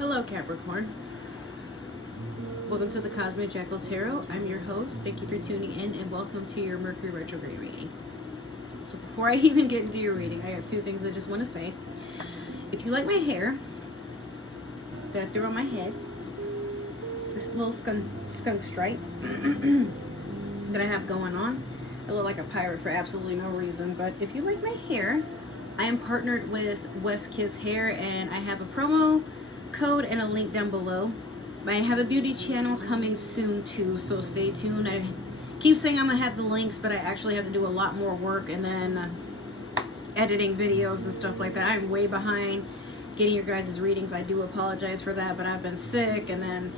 Hello, Capricorn. Welcome to the Cosmic Jackal Tarot. I'm your host. Thank you for tuning in and welcome to your Mercury Retrograde reading. So before I even get into your reading, I have two things I just want to say. If you like my hair that I threw on my head, this little skunk stripe that I have going on, I look like a pirate for absolutely no reason, but if you like my hair, I am partnered with West Kiss Hair and I have a promo code and a link down below. I have a beauty channel coming soon too, so stay tuned. I keep saying I'm gonna have the links, but I actually have to do a lot more work and then editing videos and stuff like that. I'm way behind getting your guys' readings. I do apologize for that, but I've been sick and then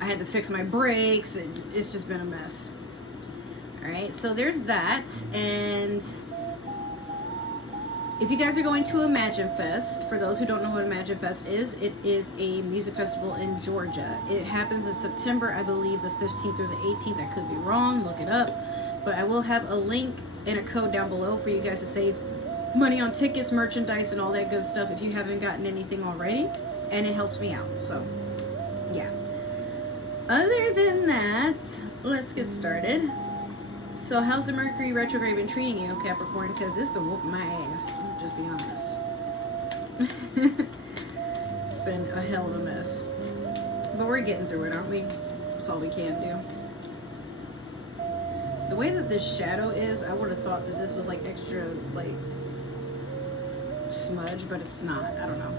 I had to fix my brakes. It's just been a mess. Alright, so there's that. And if you guys are going to Imaginefest, for those who don't know what Imaginefest is, it is a music festival in Georgia. It happens in September, I believe the 15th or the 18th. I could be wrong, look it up. But I will have a link and a code down below for you guys to save money on tickets, merchandise, and all that good stuff if you haven't gotten anything already. And it helps me out, so yeah. Other than that, let's get started. So how's the Mercury Retrograde been treating you, Capricorn? Because it's been whooping my ass, I'll just be honest. It's been a hell of a mess. But we're getting through it, aren't we? That's all we can do. The way that this shadow is, I would have thought that this was like extra, like, smudge, but it's not. I don't know.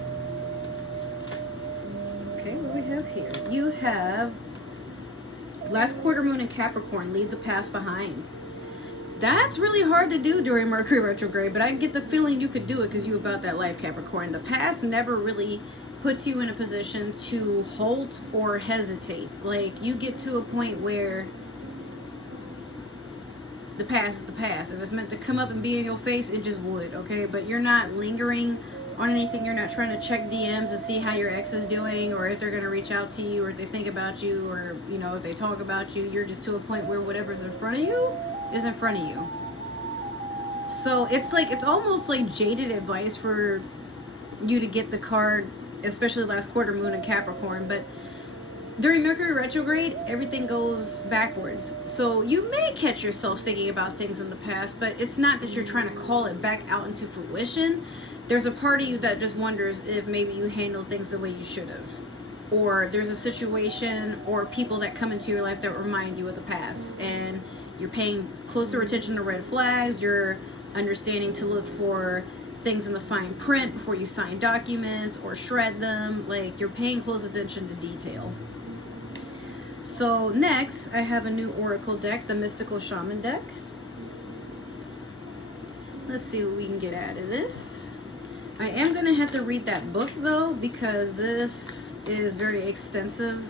Okay, what do we have here? You have last quarter moon in Capricorn, leave the past behind. That's really hard to do during Mercury retrograde, but I get the feeling you could do it because you about that life, Capricorn. The past never really puts you in a position to halt or hesitate. Like, you get to a point where the past is the past. If it's meant to come up and be in your face, it just would, okay? But you're not lingering on anything. You're not trying to check DMs to see how your ex is doing or if they're going to reach out to you or if they think about you or, you know, if they talk about you. You're just to a point where whatever's in front of you is in front of you. So it's like, it's almost like jaded advice for you to get the card, especially last quarter moon in Capricorn. But during Mercury retrograde, everything goes backwards. So you may catch yourself thinking about things in the past, but it's not that you're trying to call it back out into fruition. There's a part of you that just wonders if maybe you handled things the way you should have. Or there's a situation or people that come into your life that remind you of the past. And you're paying closer attention to red flags. You're understanding to look for things in the fine print before you sign documents or shred them. Like, you're paying close attention to detail. So next, I have a new oracle deck, the Mystical Shaman deck. Let's see what we can get out of this. I am going to have to read that book though, because this is very extensive.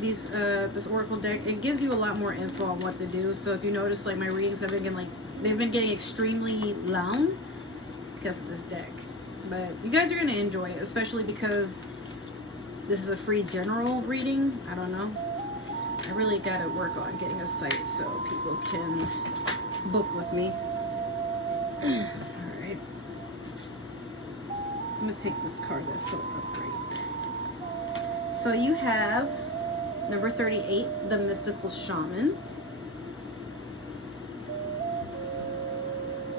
This oracle deck, it gives you a lot more info on what to do. So if you notice, like, my readings have been getting, like, they've been getting extremely long because of this deck. But you guys are going to enjoy it, especially because this is a free general reading. I don't know. I really got to work on getting a site so people can book with me. Alright. I'm going to take this card that felt upgrade. So you have number 38, the Mystical Shaman.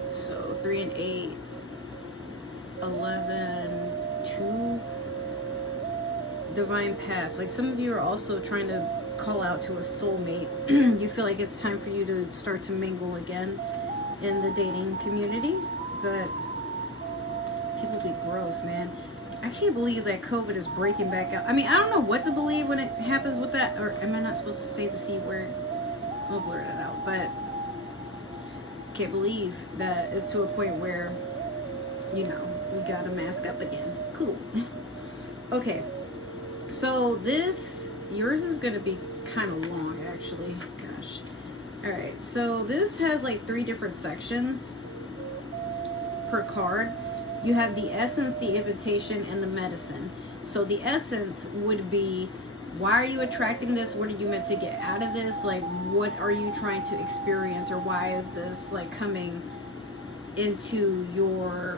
So 3 and 8, 11, 2. Divine Path. Like, some of you are also trying to call out to a soulmate. You feel like it's time for you to start to mingle again in the dating community, but people be gross, man. I can't believe that COVID is breaking back out. I mean, I don't know what to believe when it happens with that, or am I not supposed to say the C word? I'll blur it out, but I can't believe that it's to a point where, you know, we gotta mask up again. Cool. Okay, so this, yours is gonna be kind of long, actually. Gosh. Alright, so this has like 3 different sections per card. You have the essence, the invitation, and the medicine. So the essence would be, why are you attracting this? What are you meant to get out of this? Like, what are you trying to experience, or why is this like coming into your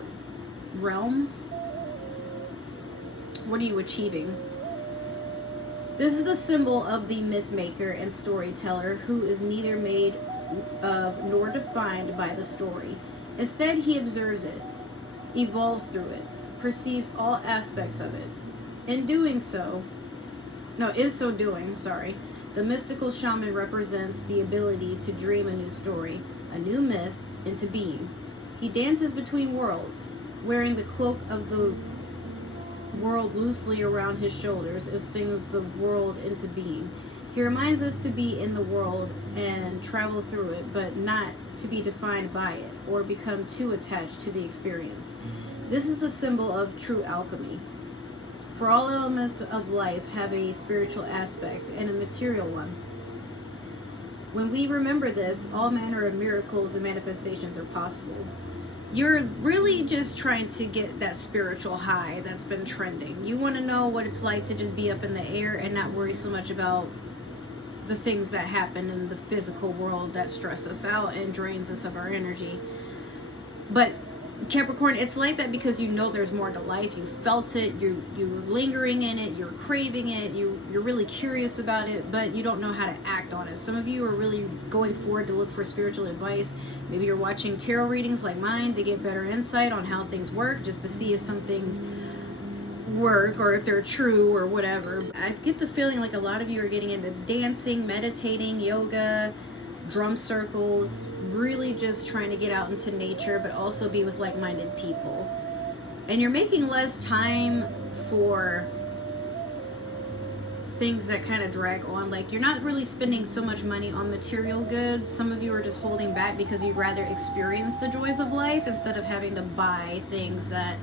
realm? What are you achieving? This is the symbol of the myth maker and storyteller who is neither made of nor defined by the story. Instead, he observes it, evolves through it, perceives all aspects of it. In so doing, the mystical shaman represents the ability to dream a new story, a new myth, into being. He dances between worlds, wearing the cloak of the world loosely around his shoulders, and sings the world into being. He reminds us to be in the world and travel through it, but not to be defined by it or become too attached to the experience. This is the symbol of true alchemy. For all elements of life have a spiritual aspect and a material one. When we remember this, all manner of miracles and manifestations are possible. You're really just trying to get that spiritual high that's been trending. You want to know what it's like to just be up in the air and not worry so much about the things that happen in the physical world that stress us out and drains us of our energy. But Capricorn, it's like that because you know there's more to life. You felt it, you're lingering in it, you're craving it, you're really curious about it, but you don't know how to act on it. Some of you are really going forward to look for spiritual advice. Maybe you're watching tarot readings like mine to get better insight on how things work, just to see if some things work or if they're true or whatever. I get the feeling like a lot of you are getting into dancing, meditating, yoga, drum circles, really just trying to get out into nature, but also be with like-minded people. And you're making less time for things that kind of drag on. Like, you're not really spending so much money on material goods. Some of you are just holding back because you'd rather experience the joys of life instead of having to buy things that,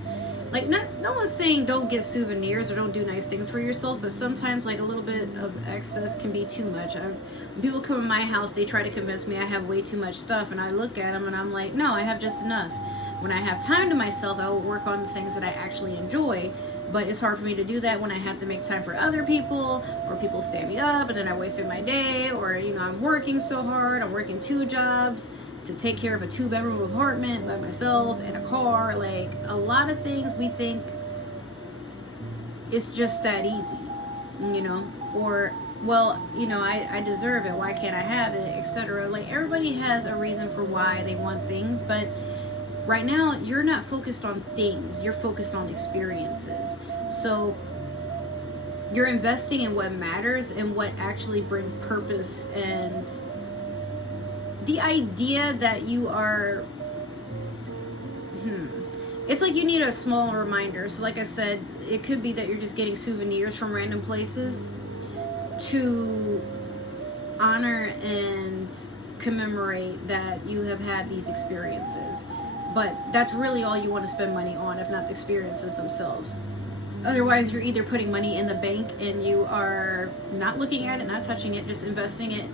like, no one's saying don't get souvenirs or don't do nice things for yourself, but sometimes like a little bit of excess can be too much. When people come in my house, they try to convince me I have way too much stuff, and I look at them and I'm like, no, I have just enough. When I have time to myself, I will work on the things that I actually enjoy, but it's hard for me to do that when I have to make time for other people, or people stand me up and then I wasted my day, or I'm working so hard, I'm working 2 jobs to take care of a 2-bedroom apartment by myself and a car. Like, a lot of things we think it's just that easy, or, well, I deserve it, why can't I have it, etc. Like, everybody has a reason for why they want things, but right now you're not focused on things, you're focused on experiences. So you're investing in what matters and what actually brings purpose, and the idea that you are, it's like you need a small reminder. So like I said, it could be that you're just getting souvenirs from random places to honor and commemorate that you have had these experiences. But that's really all you want to spend money on, if not the experiences themselves. Otherwise, you're either putting money in the bank and you are not looking at it, not touching it, just investing it,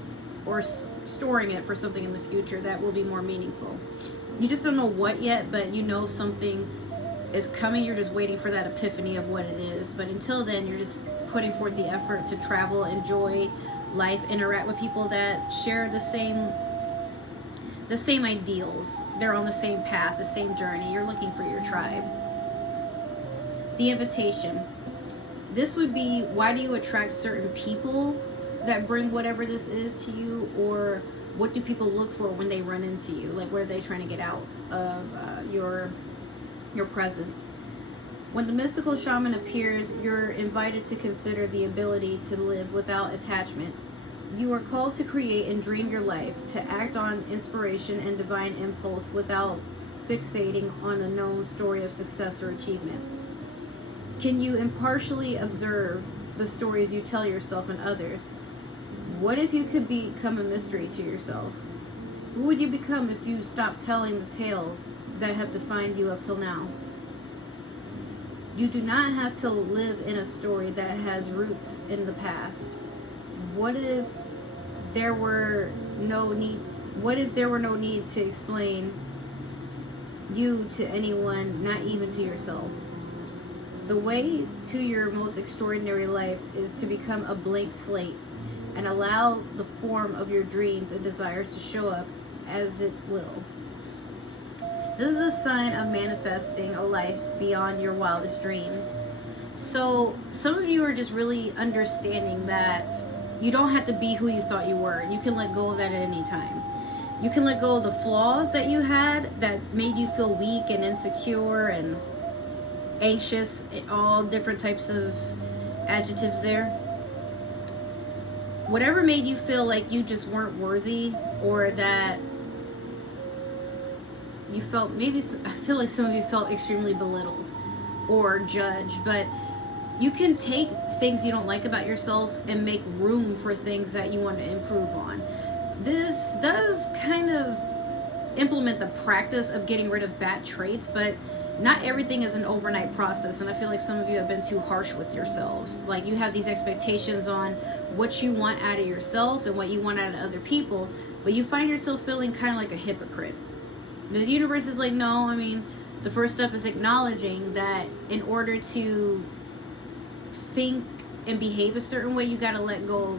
or storing it for something in the future that will be more meaningful. You just don't know what yet, but you know something is coming. You're just waiting for that epiphany of what it is. But until then, you're just putting forth the effort to travel, enjoy life, interact with people that share the same ideals. They're on the same path, the same journey. You're looking for your tribe. The invitation. This would be, why do you attract certain people that bring whatever this is to you, or what do people look for when they run into you? Like, what are they trying to get out of your presence? When the mystical shaman appears, you're invited to consider the ability to live without attachment. You are called to create and dream your life, to act on inspiration and divine impulse without fixating on a known story of success or achievement. Can you impartially observe the stories you tell yourself and others? What if you could become a mystery to yourself? Who would you become if you stopped telling the tales that have defined you up till now? You do not have to live in a story that has roots in the past. What if there were no need to explain you to anyone, not even to yourself? The way to your most extraordinary life is to become a blank slate and allow the form of your dreams and desires to show up as it will. This is a sign of manifesting a life beyond your wildest dreams. So some of you are just really understanding that you don't have to be who you thought you were. You can let go of that at any time. You can let go of the flaws that you had that made you feel weak and insecure and anxious, all different types of adjectives there. Whatever made you feel like you just weren't worthy, or that you felt, maybe, I feel like some of you felt extremely belittled or judged, but you can take things you don't like about yourself and make room for things that you want to improve on. This does kind of implement the practice of getting rid of bad traits, but not everything is an overnight process, and I feel like some of you have been too harsh with yourselves. Like, you have these expectations on what you want out of yourself and what you want out of other people, but you find yourself feeling kind of like a hypocrite. The universe is like, no, I mean, the first step is acknowledging that in order to think and behave a certain way, you got to let go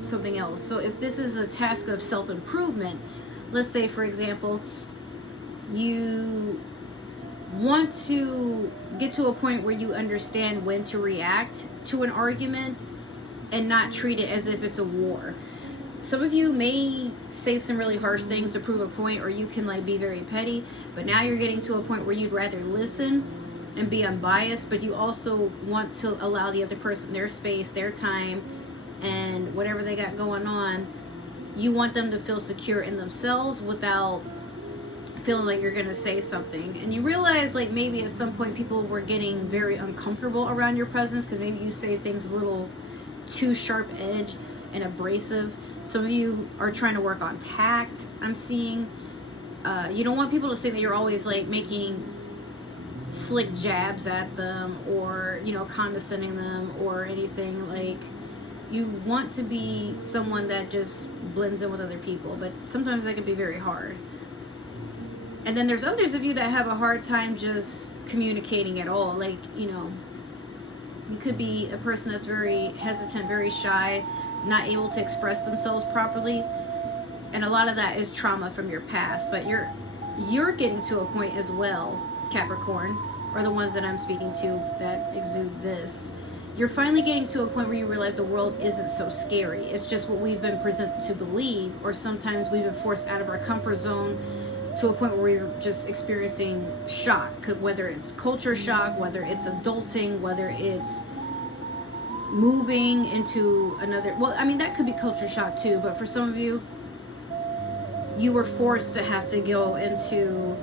of something else. So if this is a task of self-improvement, let's say, for example, you want to get to a point where you understand when to react to an argument and not treat it as if it's a war. Some of you may say some really harsh things to prove a point, or you can like be very petty, but now you're getting to a point where you'd rather listen and be unbiased, but you also want to allow the other person their space, their time, and whatever they got going on. You want them to feel secure in themselves without feeling like you're gonna say something. And you realize, like, maybe at some point people were getting very uncomfortable around your presence because maybe you say things a little too sharp edge and abrasive. Some of you are trying to work on tact, I'm seeing. You don't want people to think that you're always like making slick jabs at them, or, you know, condescending them or anything. Like, you want to be someone that just blends in with other people, but sometimes that can be very hard. And then there's others of you that have a hard time just communicating at all. Like, you know, you could be a person that's very hesitant, very shy, not able to express themselves properly. And a lot of that is trauma from your past. But you're getting to a point as well, Capricorn, or the ones that I'm speaking to that exude this. You're finally getting to a point where you realize the world isn't so scary. It's just what we've been presented to believe, or sometimes we've been forced out of our comfort zone to a point where we're just experiencing shock, whether it's culture shock, whether it's adulting, whether it's moving into another, well, I mean, that could be culture shock too, but for some of you, you were forced to have to go into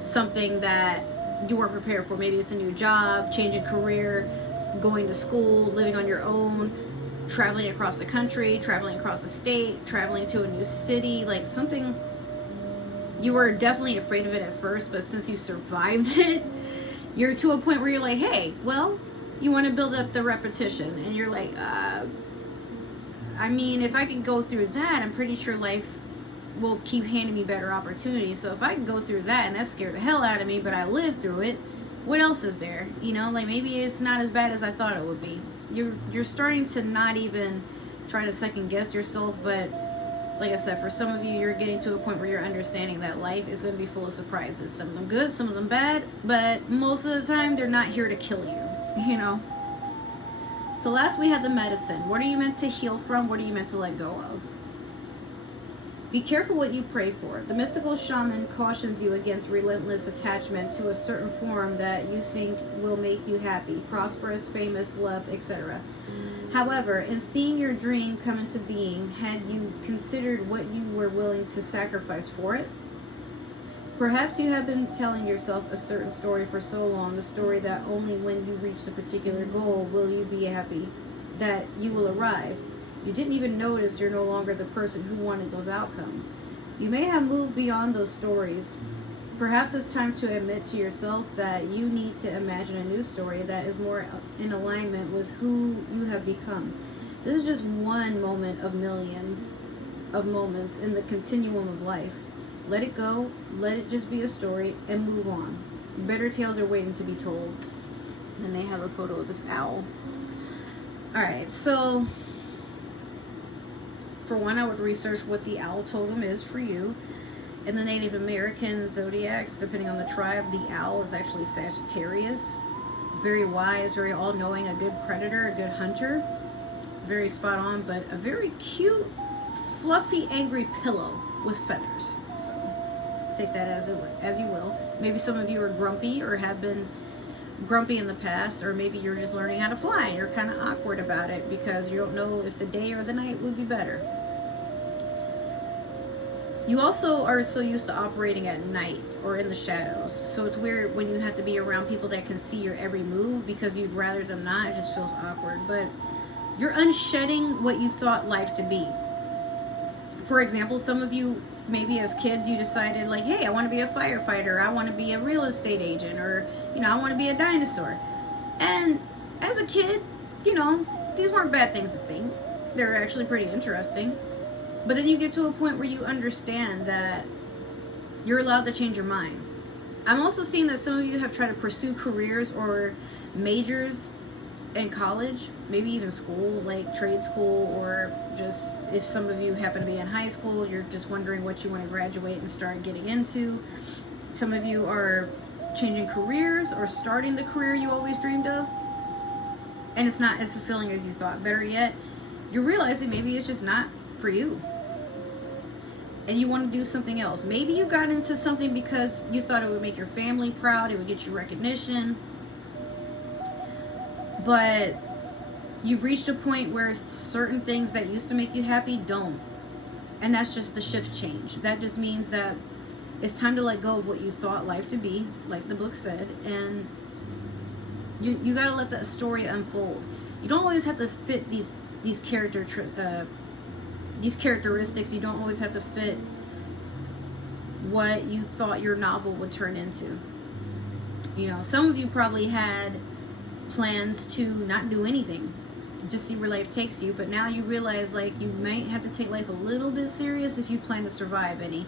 something that you weren't prepared for. Maybe it's a new job, changing career, going to school, living on your own, traveling across the country, traveling across the state, traveling to a new city, like something. You were definitely afraid of it at first, but since you survived it, you're to a point where you're like, hey, well, you want to build up the repetition. And you're like, I mean, if I can go through that, I'm pretty sure life will keep handing me better opportunities. So if I can go through that, and that scared the hell out of me, but I lived through it, what else is there? You know, like, maybe it's not as bad as I thought it would be. You're starting to not even try to second guess yourself, but like I said, for some of you, you're getting to a point where you're understanding that life is going to be full of surprises. Some of them good, some of them bad, but most of the time, they're not here to kill you, you know? So last we had the medicine. What are you meant to heal from? What are you meant to let go of? Be careful what you pray for. The mystical shaman cautions you against relentless attachment to a certain form that you think will make you happy, prosperous, famous, loved, etc. However, in seeing your dream come into being, had you considered what you were willing to sacrifice for it? Perhaps you have been telling yourself a certain story for so long, the story that only when you reach a particular goal will you be happy, that you will arrive. You didn't even notice you're no longer the person who wanted those outcomes. You may have moved beyond those stories. Perhaps it's time to admit to yourself that you need to imagine a new story that is more in alignment with who you have become. This is just one moment of millions of moments in the continuum of life. Let it go, let it just be a story, and move on. Better tales are waiting to be told. And they have a photo of this owl. Alright, so for one, I would research what the owl totem is for you. In the Native American zodiacs, depending on the tribe, the owl is actually Sagittarius. very wise, very all-knowing, a good predator, a good hunter. Very spot on, but a very cute, fluffy, angry pillow with feathers. So take that as you will. Maybe some of you are grumpy or have been grumpy in the past, or maybe you're just learning how to fly. You're kind of awkward about it because you don't know if the day or the night would be better. You also are so used to operating at night or in the shadows. So it's weird when you have to be around people that can see your every move because you'd rather them not. It just feels awkward. But you're unshedding what you thought life to be. For example, some of you, maybe as kids, you decided like, hey, I want to be a firefighter. I want to be a real estate agent, or, you know, I want to be a dinosaur. And as a kid, you know, these weren't bad things to think. They're actually pretty interesting. But then you get to a point where you understand that you're allowed to change your mind. I'm also seeing that some of you have tried to pursue careers or majors in college, maybe even school, like trade school, or just if some of you happen to be in high school, you're just wondering what you want to graduate and start getting into. Some of you are changing careers or starting the career you always dreamed of, and it's not as fulfilling as you thought. Better yet, you're realizing maybe it's just not for you and you want to do something else. Maybe you got into something because you thought it would make your family proud, it would get you recognition, but you've reached a point where certain things that used to make you happy don't, and that's just the shift change. That just means that it's time to let go of what you thought life to be, like the book said, and you got to let that story unfold. You don't always have to fit these characteristics. You don't always have to fit what you thought your novel would turn into. You know, some of you probably had plans to not do anything, just see where life takes you, but now you realize like you might have to take life a little bit serious if you plan to survive any.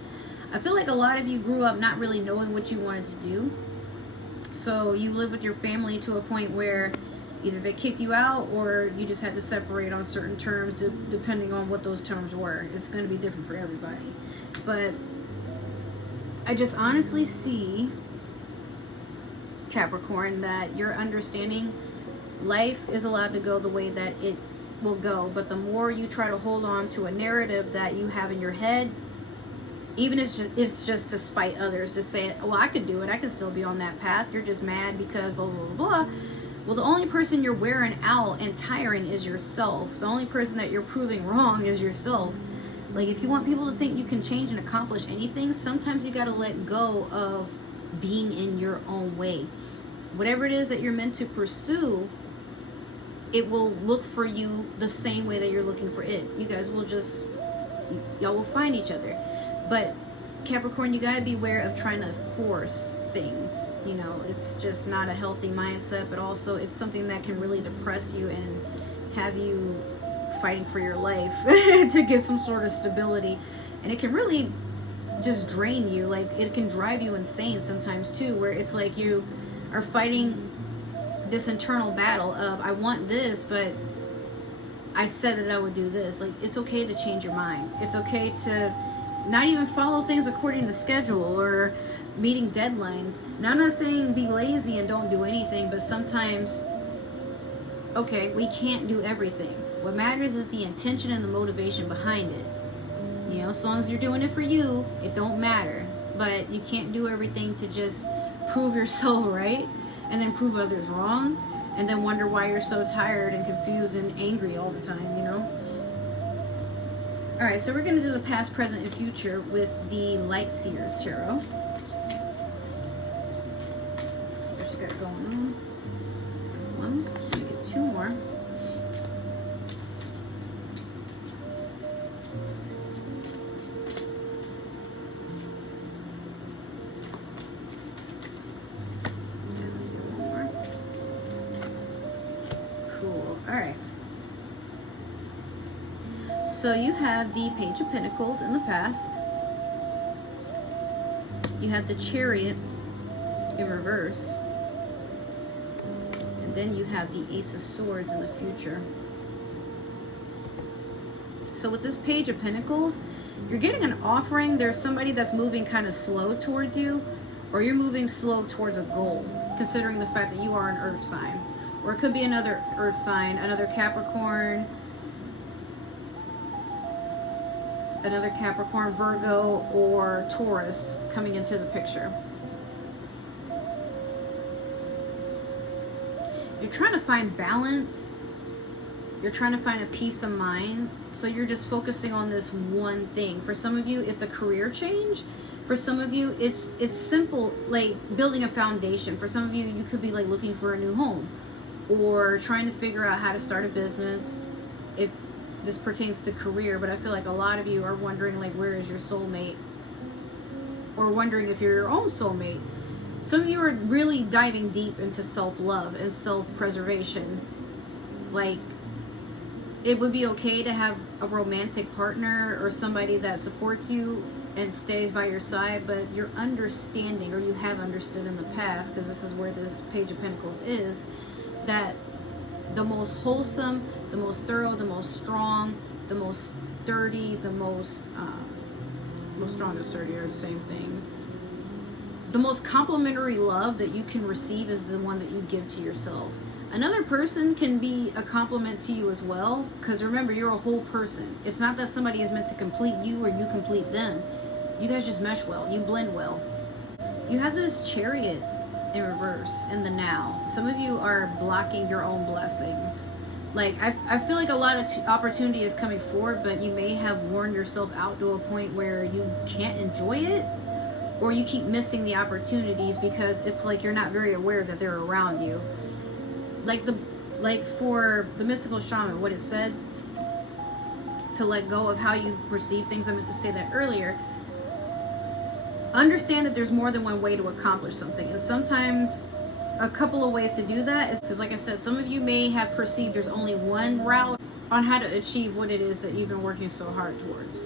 I feel like a lot of you grew up not really knowing what you wanted to do, so you live with your family to a point where either they kicked you out or you just had to separate on certain terms, depending on what those terms were. It's going to be different for everybody. But I just honestly see, Capricorn, that you're understanding life is allowed to go the way that it will go. But the more you try to hold on to a narrative that you have in your head, even if it's just to spite others, to say, well, I could do it, I can still be on that path, you're just mad because blah, blah, blah, blah. Well, the only person you're wearing out and tiring is yourself. The only person that you're proving wrong is yourself. Like, if you want people to think you can change and accomplish anything, sometimes you got to let go of being in your own way. Whatever it is that you're meant to pursue, it will look for you the same way that you're looking for it. You guys will just, y'all will find each other. But Capricorn, you got to be aware of trying to force things. You know, it's just not a healthy mindset, but also it's something that can really depress you and have you fighting for your life to get some sort of stability. And it can really just drain you. Like, it can drive you insane sometimes too, where it's like you are fighting this internal battle of, I want this, but I said that I would do this. Like, it's okay to change your mind. It's okay to not even follow things according to schedule or meeting deadlines. Now, I'm not saying be lazy and don't do anything, but sometimes, okay, we can't do everything. What matters is the intention and the motivation behind it. You know, as long as you're doing it for you, it don't matter. But you can't do everything to just prove yourself right and then prove others wrong and then wonder why you're so tired and confused and angry all the time, you know? Alright, so we're going to do the past, present, and future with the Light Seers Tarot. Let's see what you got going on. There's one. Let me get two more. Cool. Alright. So you have the Page of Pentacles in the past. You have the Chariot in reverse. And then you have the Ace of Swords in the future. So with this Page of Pentacles, you're getting an offering. There's somebody that's moving kind of slow towards you, or you're moving slow towards a goal. considering the fact that you are an earth sign. Or it could be another earth sign, another Capricorn, Virgo, or Taurus coming into the picture. You're trying to find balance. You're trying to find a peace of mind. So you're just focusing on this one thing. For some of you, it's a career change. For some of you, it's simple, like building a foundation. For some of you, you could be like looking for a new home, or trying to figure out how to start a business, if this pertains to career. But I feel like a lot of you are wondering, like, where is your soulmate? Or wondering if you're your own soulmate. Some of you are really diving deep into self-love and self-preservation. Like, it would be okay to have a romantic partner or somebody that supports you and stays by your side, but you're understanding, or you have understood in the past, because this is where this Page of Pentacles is, that the most wholesome, the most thorough, the most strong, the most sturdy, the most strong and sturdy are the same thing. The most complimentary love that you can receive is the one that you give to yourself. Another person can be a compliment to you as well, because remember, you're a whole person. It's not that somebody is meant to complete you or you complete them. You guys just mesh well. You blend well. You have this Chariot in reverse in the now. Some of you are blocking your own blessings. Like, I feel like a lot of opportunity is coming forward, but you may have worn yourself out to a point where you can't enjoy it, or you keep missing the opportunities because it's like you're not very aware that they're around you. Like for the mystical shaman, what it said to let go of how you perceive things. I meant to say that earlier. Understand that there's more than one way to accomplish something, and sometimes a couple of ways to do that is because, like I said, some of you may have perceived there's only one route on how to achieve what it is that you've been working so hard towards.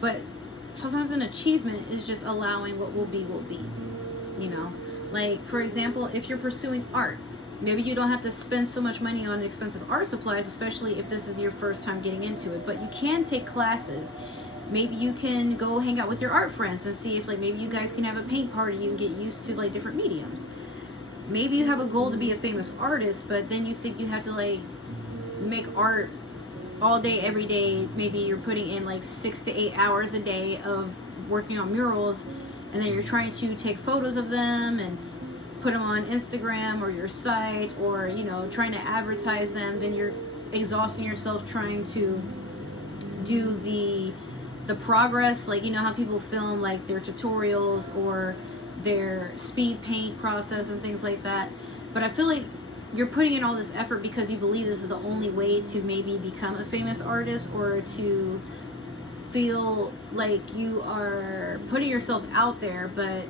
But sometimes an achievement is just allowing what will be, you know. Like, for example, if you're pursuing art, maybe you don't have to spend so much money on expensive art supplies, especially if this is your first time getting into it, but you can take classes. Maybe you can go hang out with your art friends and see if, like, maybe you guys can have a paint party. You can get used to, like, different mediums. Maybe you have a goal to be a famous artist, but then you think you have to, like, make art all day, every day. Maybe you're putting in, like, 6 to 8 hours a day of working on murals, and then you're trying to take photos of them and put them on Instagram or your site, or, you know, trying to advertise them. Then you're exhausting yourself trying to do the progress, like, you know how people film like their tutorials or their speed paint process and things like that. But I feel like you're putting in all this effort because you believe this is the only way to maybe become a famous artist, or to feel like you are putting yourself out there. But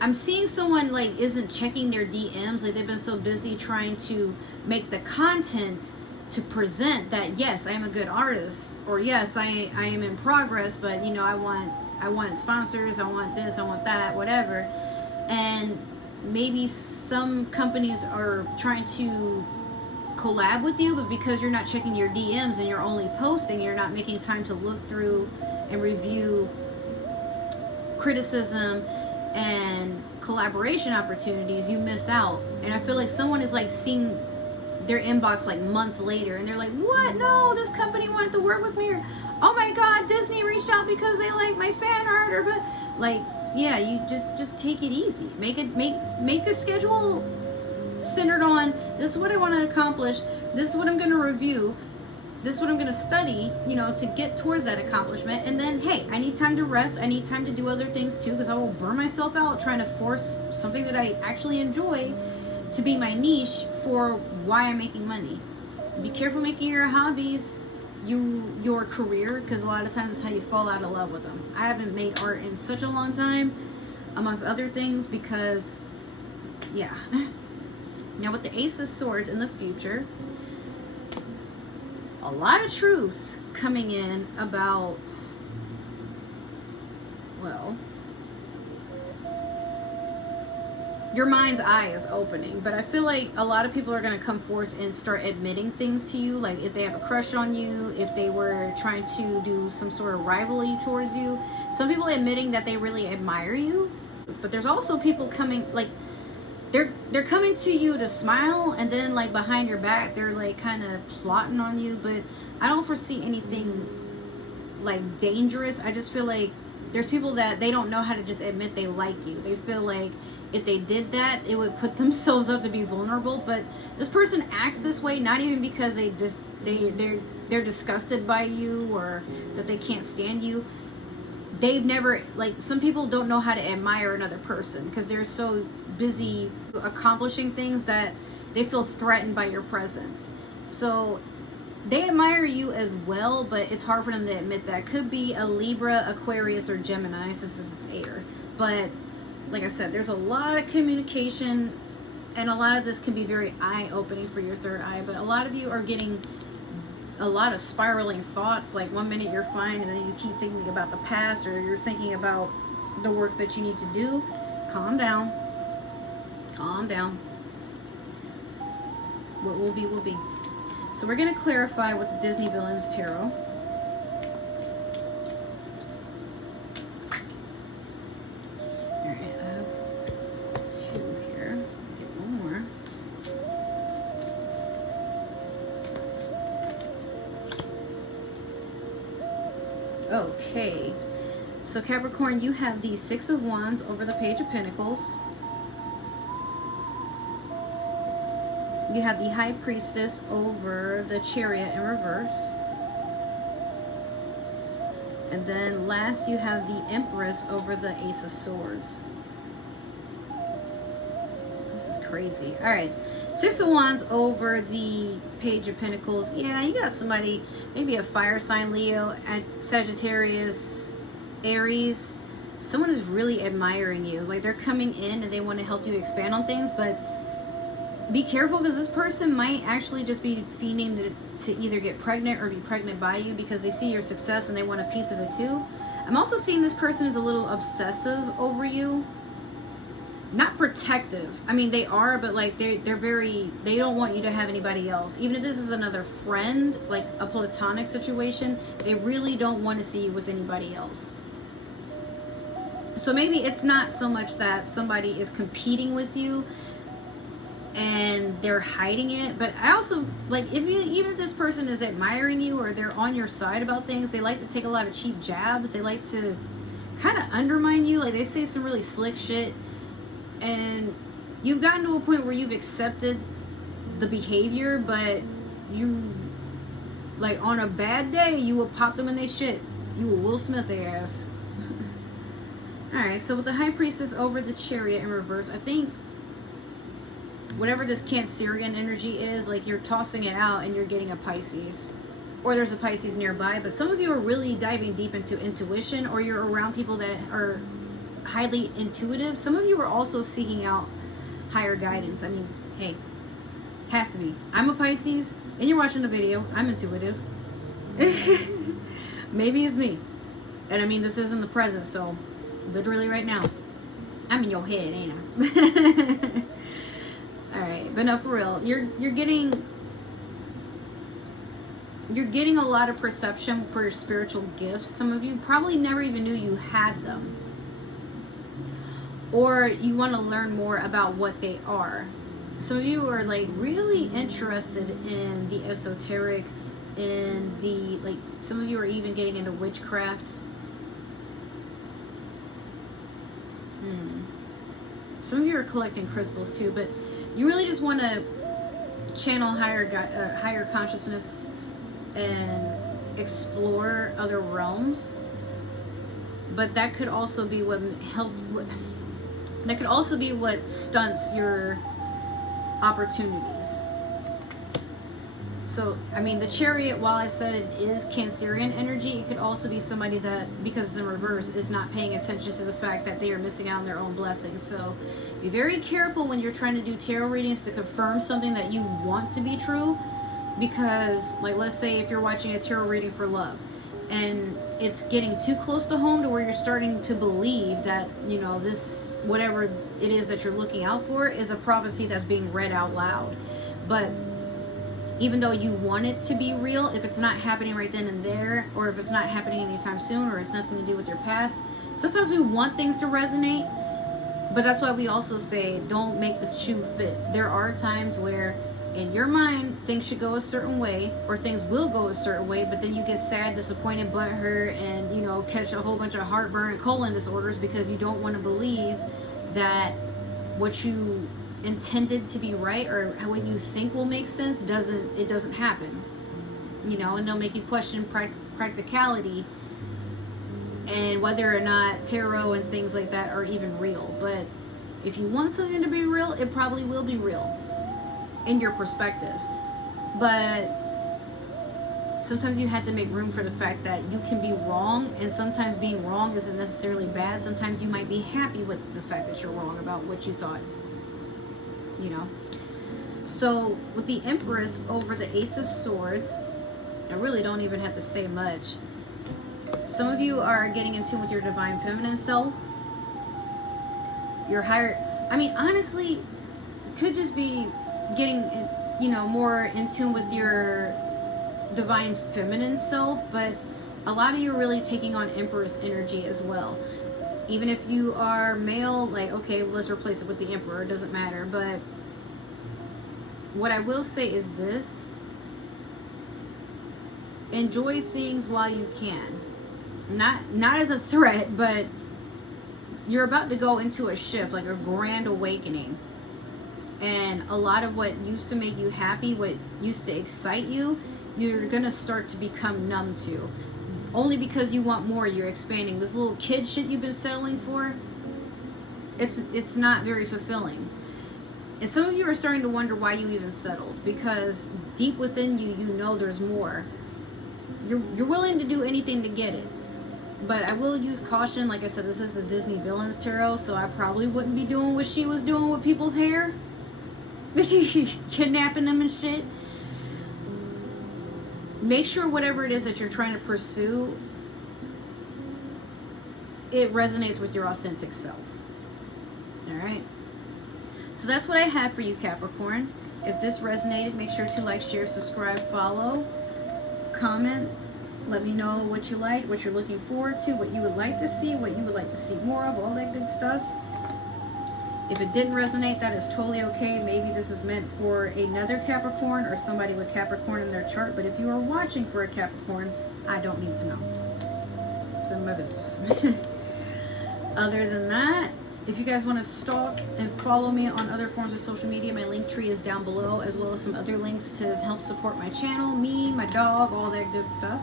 I'm seeing someone like isn't checking their DMs, like they've been so busy trying to make the content to present that, yes, I am a good artist, or yes, I am in progress, but, you know, I want sponsors, I want this, I want that, whatever. And maybe some companies are trying to collab with you, but because you're not checking your DMs and you're only posting, you're not making time to look through and review criticism and collaboration opportunities, you miss out. And I feel like someone is like seeing their inbox like months later, and they're like, what? No, this company wanted to work with me, or oh my god, Disney reached out because they like my fan art, or but like, yeah, you just take it easy. Make a schedule centered on, this is what I want to accomplish, this is what I'm going to review, this is what I'm going to study, you know, to get towards that accomplishment. And then, hey, I need time to rest, I need time to do other things too, because I will burn myself out trying to force something that I actually enjoy to be my niche for why I'm making money. Be careful making your hobbies your career, because a lot of times it's how you fall out of love with them. I haven't made art in such a long time, amongst other things, because, yeah. Now with the Ace of Swords in the future, a lot of truth coming in about, well, your mind's eye is opening. But I feel like a lot of people are going to come forth and start admitting things to you, like if they have a crush on you, if they were trying to do some sort of rivalry towards you. Some people admitting that they really admire you. But there's also people coming, like they're coming to you to smile, and then like behind your back they're like kind of plotting on you. But I don't foresee anything like dangerous. I just feel like there's people that they don't know how to just admit they like you. They feel like if they did that, it would put themselves up to be vulnerable. But this person acts this way not even because they're disgusted by you or that they can't stand you. They've never, like, some people don't know how to admire another person because they're so busy accomplishing things that they feel threatened by your presence. So they admire you as well, but it's hard for them to admit that. Could be a Libra, Aquarius, or Gemini, since this is air. But like I said, there's a lot of communication, and a lot of this can be very eye-opening for your third eye. But a lot of you are getting a lot of spiraling thoughts. Like one minute you're fine, and then you keep thinking about the past, or you're thinking about the work that you need to do. Calm down. Calm down. What will be, will be. So we're going to clarify with the Disney Villains Tarot. Alright, I have 2 here. Get one more. Okay. So Capricorn, you have the 6 of Wands over the Page of Pentacles. You have the High Priestess over the Chariot in reverse. And then last you have the Empress over the Ace of Swords. This is crazy. Alright. 6 of Wands over the Page of Pentacles. Yeah, you got somebody, maybe a fire sign, Leo, Sagittarius, Aries. Someone is really admiring you. Like they're coming in and they want to help you expand on things, but be careful because this person might actually just be fiending to either get pregnant or be pregnant by you because they see your success and they want a piece of it too. I'm also seeing this person is a little obsessive over you. Not protective. I mean, they are, but like they don't want you to have anybody else. Even if this is another friend, like a platonic situation, they really don't want to see you with anybody else. So maybe it's not so much that somebody is competing with you and they're hiding it, but I also like even if this person is admiring you or they're on your side about things, they like to take a lot of cheap jabs. They like to kind of undermine you. Like they say some really slick shit, and you've gotten to a point where you've accepted the behavior, but you, like on a bad day, you will pop them in their shit. You will Will Smith their ass. Alright, so with the High Priestess over the Chariot in reverse, I think whatever this Cancerian energy is, like you're tossing it out and you're getting a Pisces. Or there's a Pisces nearby, but some of you are really diving deep into intuition, or you're around people that are highly intuitive. Some of you are also seeking out higher guidance. I mean, hey, has to be. I'm a Pisces, and you're watching the video. I'm intuitive. Maybe it's me. And I mean, this is in the present, so literally right now, I'm in your head, ain't I? Alright, but no, for real, you're getting a lot of perception for your spiritual gifts. Some of you probably never even knew you had them. Or you want to learn more about what they are. Some of you are like really interested in the esoteric, in the, like, some of you are even getting into witchcraft. Some of you are collecting crystals too, but you really just want to channel higher consciousness and explore other realms. But that could also be what that could also be what stunts your opportunities. So, I mean, the Chariot, while I said it is Cancerian energy, it could also be somebody that, because it's in reverse, is not paying attention to the fact that they are missing out on their own blessings. So, be very careful when you're trying to do tarot readings to confirm something that you want to be true. Because, like, let's say if you're watching a tarot reading for love, and it's getting too close to home to where you're starting to believe that, you know, this, whatever it is that you're looking out for, is a prophecy that's being read out loud. But even though you want it to be real, if it's not happening right then and there, or if it's not happening anytime soon, or it's nothing to do with your past, sometimes we want things to resonate. But that's why we also say, don't make the shoe fit. There are times where in your mind things should go a certain way, or things will go a certain way, but then you get sad, disappointed, butthurt, and, you know, catch a whole bunch of heartburn and colon disorders because you don't want to believe that what you intended to be right, or what you think will make sense, doesn't happen. You know, and they'll make you question practicality and whether or not tarot and things like that are even real. But if you want something to be real, it probably will be real in your perspective. But sometimes you have to make room for the fact that you can be wrong, and sometimes being wrong isn't necessarily bad. Sometimes you might be happy with the fact that you're wrong about what you thought, you know. So with the Empress over the Ace of Swords, I really don't even have to say much. Some of you are getting in tune with your divine feminine self. Your higher, I mean, honestly, could just be getting, you know, more in tune with your divine feminine self, but a lot of you are really taking on Empress energy as well. Even if you are male, like, okay, let's replace it with the Emperor, it doesn't matter. But what I will say is this: enjoy things while you can. Not as a threat, but you're about to go into a shift, like a grand awakening. And a lot of what used to make you happy, what used to excite you, you're gonna start to become numb to. Only because you want more, you're expanding. This little kid shit you've been settling for, it's not very fulfilling. And some of you are starting to wonder why you even settled, because deep within you, you know there's more. You're willing to do anything to get it. But I will use caution. Like I said, this is the Disney Villains Tarot, so I probably wouldn't be doing what she was doing with people's hair. Kidnapping them and shit. Make sure whatever it is that you're trying to pursue, it resonates with your authentic self. Alright? So that's what I have for you, Capricorn. If this resonated, make sure to like, share, subscribe, follow, comment. Let me know what you like, what you're looking forward to, what you would like to see, what you would like to see more of, all that good stuff. If it didn't resonate, that is totally okay. Maybe this is meant for another Capricorn or somebody with Capricorn in their chart. But if you are watching for a Capricorn, I don't need to know. It's none of my business. Other than that, if you guys want to stalk and follow me on other forms of social media, my link tree is down below, as well as some other links to help support my channel, me, my dog, all that good stuff.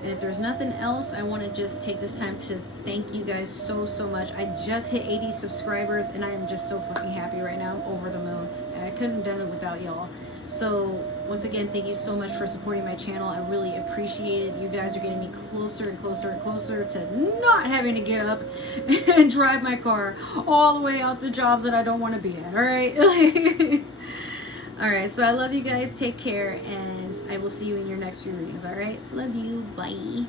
And if there's nothing else, I want to just take this time to thank you guys so much. I just hit 80 subscribers, and I am just so fucking happy right now, over the moon. And I couldn't have done it without y'all. So once again, thank you so much for supporting my channel. I really appreciate it. You guys are getting me closer and closer and closer to not having to get up and drive my car all the way out to jobs that I don't want to be at. All right. All right. So I love you guys. Take care, and I will see you in your next few readings. All right. Love you. Bye.